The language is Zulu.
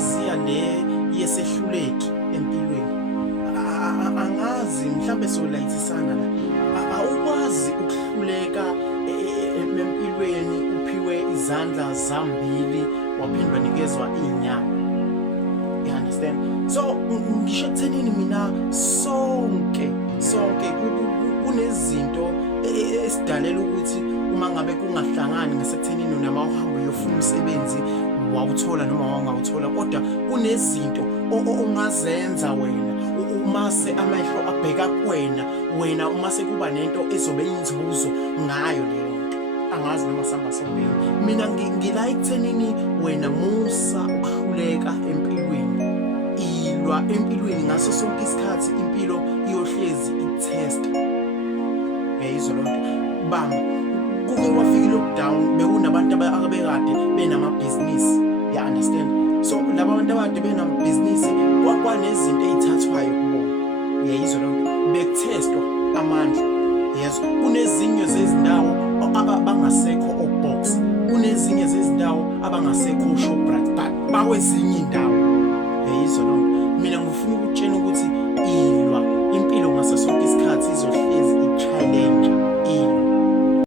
naziya le yesehluleki empilweni. Angazi mhlambe solayithisana la. Awukwazi ukuhluleka empilweni uphiwe izandla zambili waphindwa nikezwa inyawo. You understand? So ngisho ekuthenini mina sonke kunezinto esidalela ukuthi uma ngabe kungahlangani ngasekuthenini noma uhamba uyofuna umsebenzi wawuthola noma wangawuthola, kodwa kunezinto ongazenza wena uma se amehlo abheka wena uma sekuba nento ezobe inzuzo ngayo leyo nto. Angazi noma sihamba sobeni. Mina ngila ekuthenini wena musa ukuhluleka empilweni. Ilwa empilweni ngaso sonke isikhathi, impilo iyohlezi itest. Yayizwa lonto. Bamba kuke kwafika lockdown bekunabantu abekade benamabhizinisi. You understand? So laba bantu abade benamabhizinisi kwanezinto ezithathwayo kubona. Uyayizwa lonto. Bekutestwa amandla. Yezo kunezinye zezindawo abangasekho oBox, kunezinye zezindawo abangasekho Shoprite, but bakwezinye indawo. Yayizwa lonto. Mina ngifuna